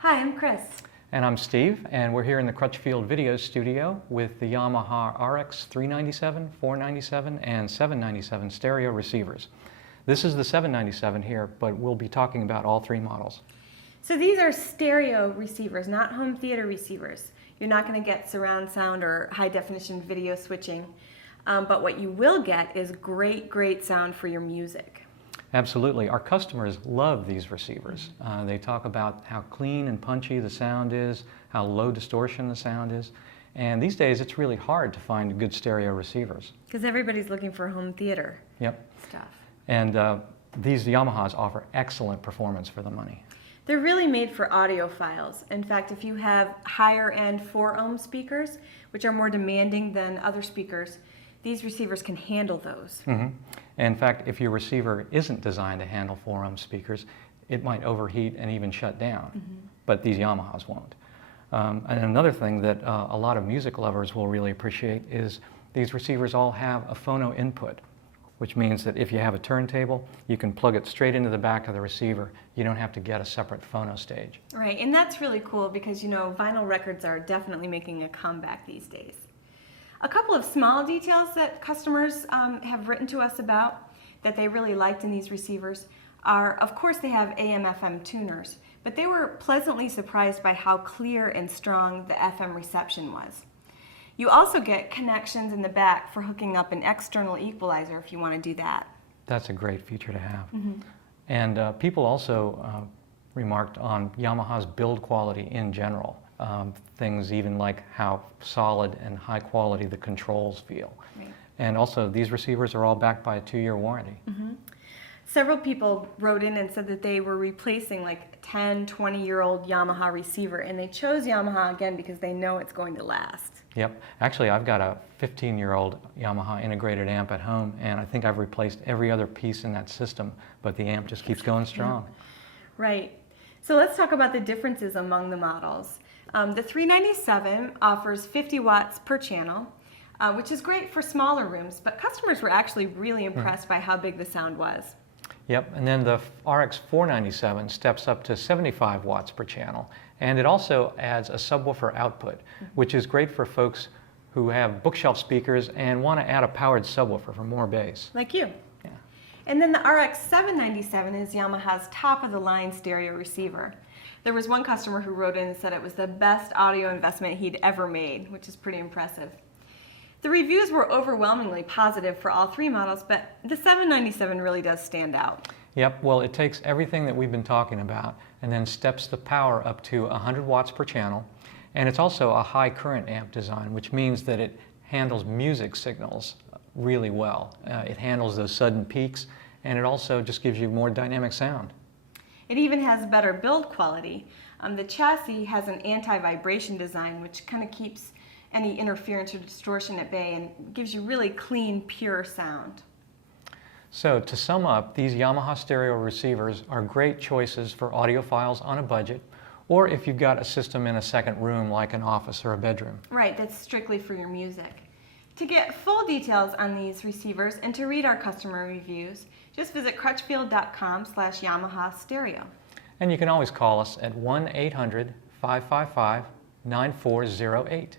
Hi, I'm Chris. And I'm Steve, and we're here in the Crutchfield video studio with the Yamaha RX 397, 497, and 797 stereo receivers. This is the 797 here, but we'll be talking about all three models. So these are stereo receivers, not home theater receivers. You're not going to get surround sound or high definition video switching, but what you will get is great sound for your music. Absolutely. Our customers love these receivers. They talk about how clean and punchy the sound is, how low distortion the sound is. And these days it's really hard to find good stereo receivers. Because everybody's looking for home theater stuff. And these Yamahas offer excellent performance for the money. They're really made for audiophiles. In fact, if you have higher end 4-ohm speakers, which are more demanding than other speakers, these receivers can handle those. In fact, if your receiver isn't designed to handle 4-ohm speakers, it might overheat and even shut down, but these Yamahas won't. And another thing that a lot of music lovers will really appreciate is these receivers all have a phono input, which means that if you have a turntable, you can plug it straight into the back of the receiver. You don't have to get a separate phono stage. Right, and that's really cool because, you know, vinyl records are definitely making a comeback these days. A couple of small details that customers have written to us about that they really liked in these receivers are, of course, they have AM/FM tuners, but they were pleasantly surprised by how clear and strong the FM reception was. You also get connections in the back for hooking up an external equalizer if you want to do that. That's a great feature to have. And people also remarked on Yamaha's build quality in general. Things even like how solid and high quality the controls feel. Right. And also these receivers are all backed by a 2-year warranty. Several people wrote in and said that they were replacing like 10, 20-year-old Yamaha receiver, and they chose Yamaha again because they know it's going to last. Yep. Actually, I've got a 15-year-old Yamaha integrated amp at home, and I think I've replaced every other piece in that system, but the amp just keeps going strong. Right. So let's talk about the differences among the models. The 397 offers 50 watts per channel, which is great for smaller rooms, but customers were actually really impressed by how big the sound was. Yep, and then the RX 497 steps up to 75 watts per channel, and it also adds a subwoofer output, which is great for folks who have bookshelf speakers and want to add a powered subwoofer for more bass. Like you. Yeah. And then the RX 797 is Yamaha's top-of-the-line stereo receiver. There was one customer who wrote in and said it was the best audio investment he'd ever made, which is pretty impressive. The reviews were overwhelmingly positive for all three models, but the 797 really does stand out. Yep, well, it takes everything that we've been talking about and then steps the power up to 100 watts per channel. And it's also a high current amp design, which means that it handles music signals really well. It handles those sudden peaks, and it also just gives you more dynamic sound. It even has better build quality. The chassis has an anti-vibration design, which kind of keeps any interference or distortion at bay and gives you really clean, pure sound. So to sum up, these Yamaha stereo receivers are great choices for audiophiles on a budget, or if you've got a system in a second room like an office or a bedroom. Right, that's strictly for your music. To get full details on these receivers and to read our customer reviews, just visit crutchfield.com/Yamaha stereo. And you can always call us at 1-800-555-9408.